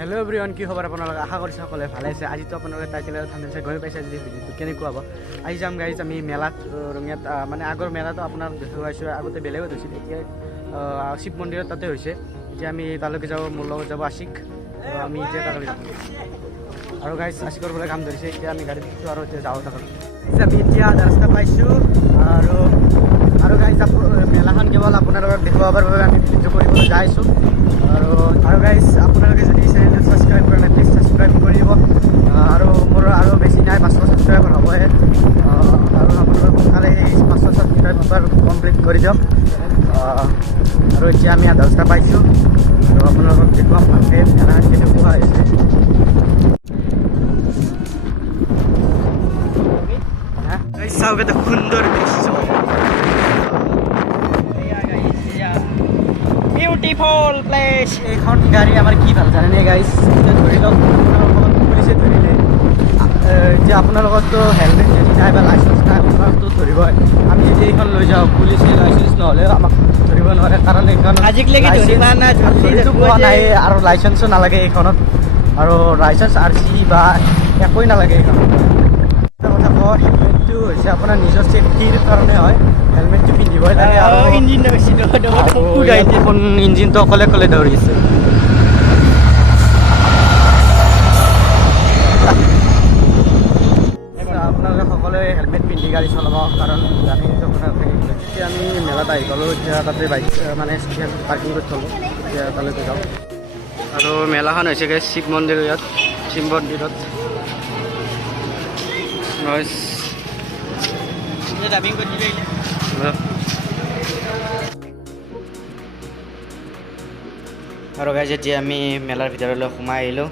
Hello' everyone, কি খবৰ আপোনালোকে? আশা কৰিছোঁ সকলোৱে ভালে আছে। আজিতো আপোনালোকে টাইটেলত থাম্বনেইলত গৈ পাইছে যে ভিডিঅ'টো কেনেকুৱা হ'ব। আজি যাম গাইজ আমি মেলাত ৰঙিয়াত, মানে আগৰ মেলাটো আপোনাক দেখুৱাইছোঁ। আগতে বেলেগত হৈছিল, এতিয়া শিৱ মন্দিৰত তাতে হৈছে। এতিয়া আমি তালৈকে যাব, মোৰ লগত যাব আশিক। আমি এতিয়া তালৈকে যাম আৰু গাইজ আশিকৰ বোলে কাম ধৰিছে। এতিয়া আমি গাড়ীত উঠিছোঁ আৰু এতিয়া যাওঁ তালৈ। আমি এতিয়া ৰাস্তা পাইছোঁ আৰু গাইজ মেলাখন কেৱল আপোনালোকক দেখুৱাবৰ বাবে আমি ভিডিঅ' কৰিবলৈ যাইছোঁ। আৰু গাইজ আপোনালোকে যদি চেনেলটো ছাবস্ক্ৰাইব কৰা নাই, প্লিজ ছাবস্ক্ৰাইব কৰি দিব। আৰু মোৰ আৰু বেছি নাই, 500 ছাবস্ক্ৰাইবাৰ হ'বহে। আৰু আপোনালোকে সোনকালে এই 500 ছাবস্ক্ৰাইবাৰ কমপ্লিট কৰি দিয়ক। আৰু এতিয়া আমি আধা ৰাস্তা পাইছোঁ আৰু আপোনালোকক দেখুৱাম ভালকৈ মেলাখন কেনেকুৱা হৈছে। চাওক এটা সুন্দৰ দৃশ্য, বিউটিফুল প্লেচ। এইখন গাড়ী আমাৰ কি ভাল জানেনে গাইজ? এতিয়া ধৰি লওক আপোনালোকক পুলিচে ধৰিলে, এতিয়া আপোনালোকতো হেলমেট যদি নাই বা লাইচেঞ্চ নাই, আপোনাকতো ধৰিবই। আমি যদি এইখন লৈ যাওঁ, পুলিচে লাইচেঞ্চ নহ'লেও আমাক ধৰিব নোৱাৰে, কাৰণ এইখন আজিলৈকে ধৰিটো পোৱা নাই আৰু লাইচেঞ্চো নালাগে এইখনত। আৰু লাইচেঞ্চ RC বা একোৱেই নালাগে এইখনত। এটা কথা কওঁ, হেলমেটটো হৈছে আপোনাৰ নিজৰ ছেফটিৰ কাৰণে হয়। হেলমেটটো পিন্ধিবই লাগে। আৰু ইঞ্জিনটো অকলে অকলে দৌৰিছে। আপোনালোকে সকলোৱে হেলমেট পিন্ধি গাড়ী চলাব, কাৰণ জানেই আপোনালোকে। এতিয়া আমি মেলাত আহি পালোঁ, এতিয়া তাতে বাইক মানে স্কুটিখন পাৰ্কিং কৰি থ'লোঁ। এতিয়া তালৈকে যাওঁ। আৰু মেলাখন হৈছেগৈ শিৱ মন্দিৰ, ইয়াত শিৱ মন্দিৰত আৰু গাইজ এতিয়া আমি মেলাৰ ভিতৰলৈ সোমাই আহিলোঁ।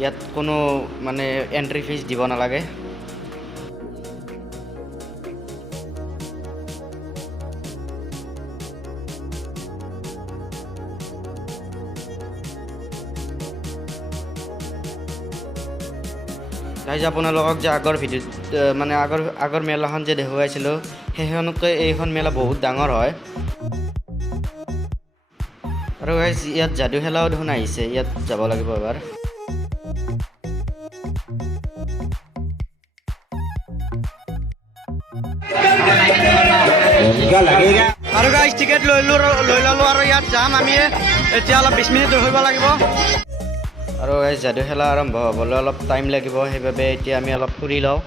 ইয়াত কোনো মানে এণ্ট্ৰি ফিজ দিব নালাগে। গাইজ আপোনালোকক যে আগৰ ভিডিঅ'ত মানে আগৰ মেলাখন যে দেখুৱাইছিলোঁ, সেইখনতকৈ এইখন মেলা বহুত ডাঙৰ হয়। আৰু গাইজ ইয়াত যাদু খেলাও দেখোন আহিছে, ইয়াত যাব লাগিব এবাৰ। আৰু গাইজ টিকেট লৈ ল'লোঁ আৰু ইয়াত যাম আমি। এতিয়া অলপ 20 মিনিট ৰখিব লাগিব। আৰু গাইজ যাদু খেলা আৰম্ভ হ'বলৈ অলপ টাইম লাগিব, সেইবাবে এতিয়া আমি অলপ ফুৰি লওঁ।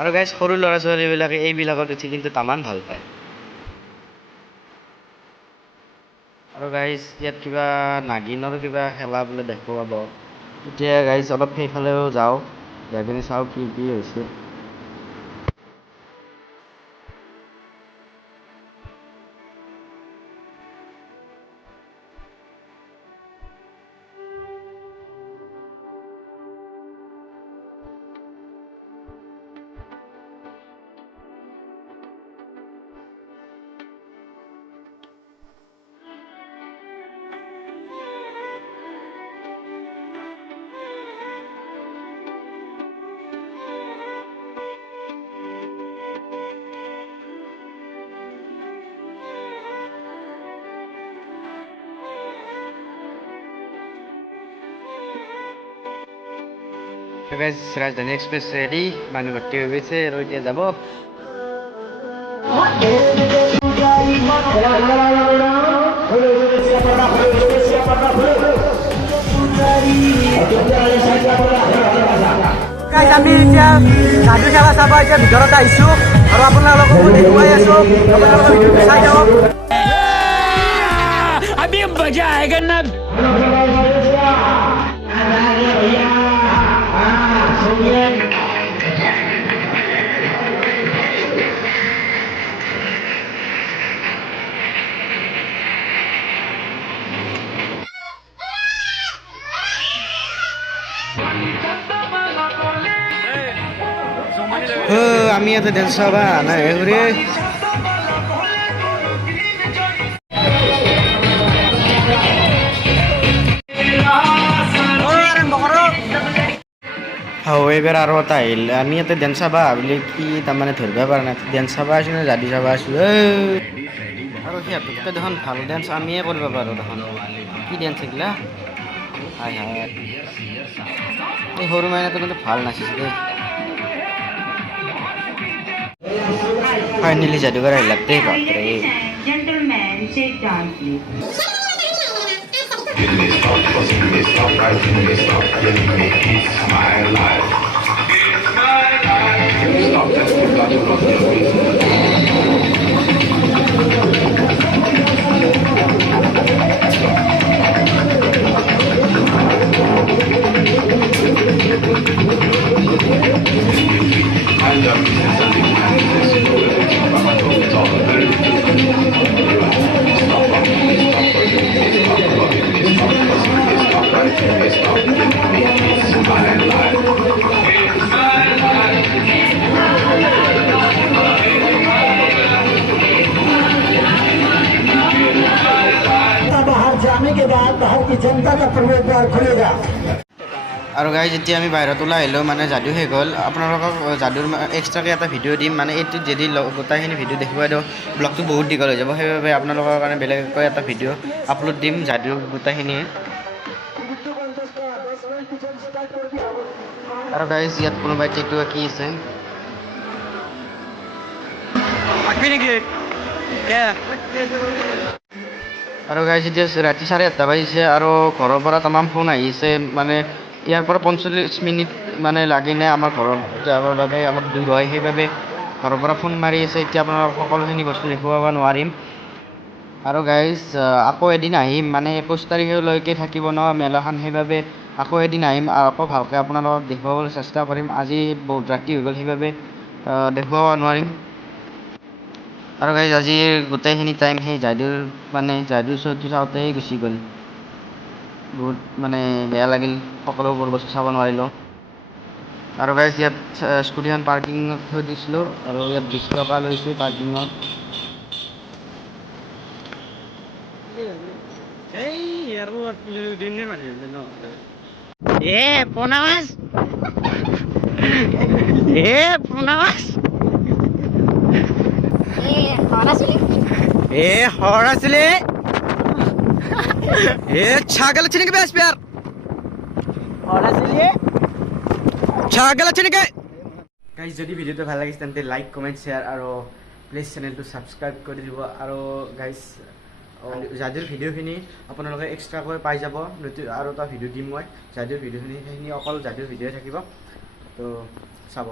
আৰু গাইজ সৰু ল'ৰা ছোৱালীবিলাকে এইবিলাকত উঠি কিন্তু তামান ভাল পায়। আৰু গাইজ ইয়াত কিবা নাগিনৰ কিবা খেলা বোলে দেখুৱাব। এতিয়া গাইজ অলপ সেইফালেও যাওঁ, যাই পিনি চাওঁ কি কি হৈছে। ৰাজধানী এক্সপ্ৰেছ ৰেডি, মানুহ ভৰ্তি হৈ গৈছে আৰু এতিয়া যাব। আমি এতিয়া যাদু খেলা চাব এতিয়া ভিতৰত আহিছোঁ আৰু আপোনালোককো দেখুৱাই আছোঁ। আপোনালোকৰ ভিডিঅ'টো চাই যাব। अभी मजा आएगा ना। আমি ইয়াতে ডেন্স চাবা নাই ঘূৰি এবাৰ আৰু এটা আহিল আমি ইয়াতে ডেন্স চাবা বুলি কি তাৰমানে ধৰিব পৰা নাই ডেন্স চাবা আছোঁ নে যাদু চাবা আছোঁ আৰু সিহঁততকৈ দেখোন ভাল ডেন্স আমিয়ে কৰিব পাৰোঁ দেখোন কি ডেন্স এইগিলা হাই হাই এই সৰু মাইনাটো কিন্তু ভাল নাচিছে দেই ফাইনেলি যাদুকৰ আহিল দেই বাপৰে Gentlemen, take down, please. Give me stop, cause give me stop, right, give me stop, give me it's my life. It's my life. Give me stop, let's put that in front of I love business and the man business, you know everything about it, it's all very good. Stop, बाहर जाने के बाद बाहर की जनता का प्रवेश द्वार खुलेगा আৰু গাই যেতিয়া আমি বাহিৰত ওলাই আহিলোঁ মানে যাদু শেষ হ'ল আপোনালোকক যাদুৰ এক্সট্ৰাকৈ এটা ভিডিঅ' দিম মানে এইটোত যদি গোটেইখিনি ভিডিঅ' দেখিব দিওঁ ব্লগটো বহুত দীঘল হৈ যাব সেইবাবে আপোনালোকৰ কাৰণে বেলেগকৈ এটা ভিডিঅ' আপলোড দিম যাদুৰ গোটেইখিনি আৰু গাইজ ইয়াত কোনোবাই টেটু আঁকি আছে আৰু গাইজ এতিয়া ৰাতি 8:30 বাজিছে আৰু ঘৰৰ পৰা তামাম ফোন আহিছে মানে ইয়াৰ পৰা 45 মিনিট মানে লাগিলে আমাৰ ঘৰত যাবৰ বাবে অলপ দূৰ হয় সেইবাবে ঘৰৰ পৰা ফোন মাৰি আছে এতিয়া আপোনালোকক সকলোখিনি বস্তু দেখুৱাব নোৱাৰিম আৰু গাইজ আকৌ এদিন আহিম মানে 21 তাৰিখলৈকে থাকিব ন মেলাখন সেইবাবে আকৌ এদিন আহিম আকৌ ভালকৈ আপোনালোকক দেখুৱাবলৈ চেষ্টা কৰিম আজি বহুত ৰাতি হৈ গ'ল সেইবাবে দেখুৱাব নোৱাৰিম আৰু গাইজ আজিৰ গোটেইখিনি টাইম সেই যাদুৰ মানে যাদু শ্ব'টো চাওঁতেই গুচি গ'ল বহুত মানে বেয়া লাগিল সকলোবোৰ বস্তু চাব নোৱাৰিলোঁ আৰু গাইজ ইয়াত স্কুটিখন পাৰ্কিঙত থৈ দিছিলোঁ আৰু ইয়াত 20 টকা লৈছোঁ পাৰ্কিঙত প্ৰণামাছ হৰ আছিলে ছাগল আছে নেকি বেশ প্যার ছাগল আছে নেকি গাইজ যদি ভিডিঅ'টো ভাল লাগিছে তেন্তে লাইক কমেণ্ট শ্বেয়াৰ আৰু প্লিজ চেনেলটো ছাবস্ক্ৰাইব কৰি দিব আৰু গাইজ যাদুৰ ভিডিঅ'খিনি আপোনালোকে এক্সট্ৰাকৈ পাই যাব নতুন আৰু এটা ভিডিঅ' দিম মই যাদুৰ ভিডিঅ'খিনি সেইখিনি অকল যাদুৰ ভিডিঅ' থাকিব তো চাব